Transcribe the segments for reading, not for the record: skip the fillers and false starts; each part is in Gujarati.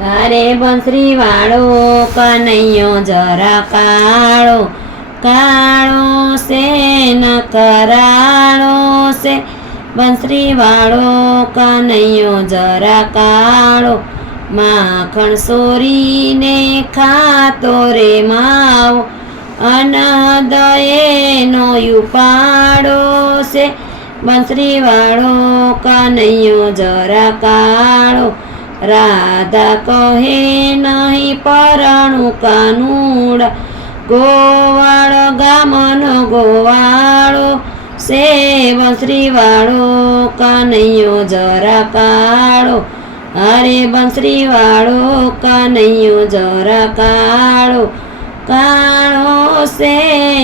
અરે બંસરી વાળો કનૈયો જરા કાળો કાળો છે ન કરાળો છે બંસરી વાળો કનૈયો જરા કાળો માખણ સોરીને ખાતો રે માવો અનહદયનો ઉપાડો છે બંસરી વાળો કનૈયો જરા કાળો રાધા કહે નહીં પરણું કાનુડા ગોવાળ ગામનો ગોવાળો સે બંસરી વાળો કનૈયો જરા કાળો અરે બંસરી વાળો કનૈયો જરા કાળો કાળો સે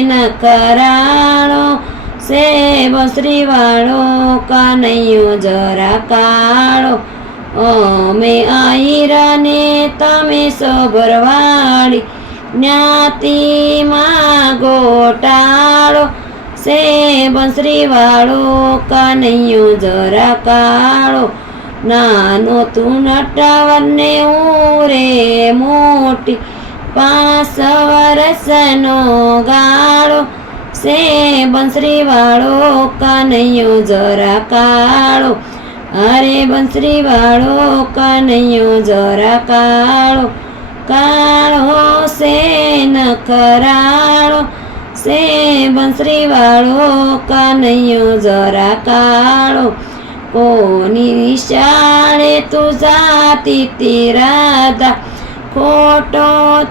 ન કરાળો સે બંસરી વાળો કનૈયો જરા કાળો અમે આઈરાને તમે સભરવાળી જ્ઞાતિમાં ગોટાળો સે બંસરી વાળો કનૈયો જરા કાળો નાનો તું નટવરને હું રે મોટી 5 વર્ષનો ગાળો સે બંસરી વાળો કનૈયો જરા કાળો અરે બંસરી વાળો કનૈયો જરા કાળો કાળો સે ન કરાળો સે બંસરી વાળો કનૈયો જરા કાળો કોની નિશાળે તું જાતી તી રાધા ખોટો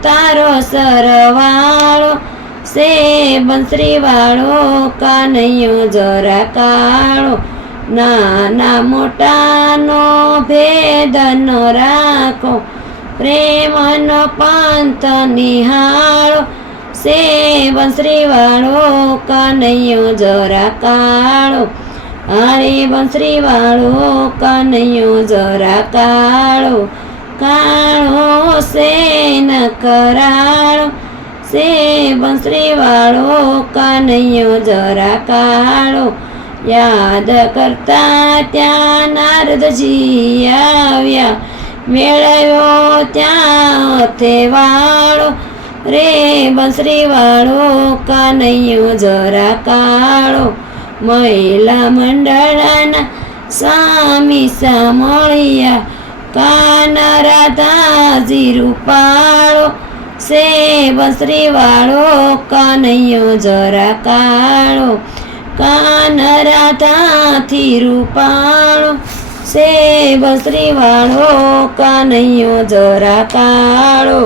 તારો સરવાળો સે બંસરી વાળો કનૈયો જરા કાળો નાના મોટાનો ભેદ ન રાખો પ્રેમનો પંથ નિહાળો સે બંસરી વાળો કનૈયો જરા કાળો અરે બંસરી વાળો કનૈયો જરા કાળો કાળો સે ન કરાળો સે બંસરી વાળો કનૈયો જરા કાળો યાદ કરતા ત્યાં નારદજી આવ્યા મેળવ્યો ત્યાં હથે વાળો રે બંસરી વાળો કનૈયો જરા કાળો મહિલા મંડળના સ્વામી સામળિયા કાન રાધાજી રૂપાળો સે બંસરી વાળો કનૈયો જરા કાળો કાન રાધાથી રૂપાળો સે બંસરી વાળો કનૈયો જરા કાળો।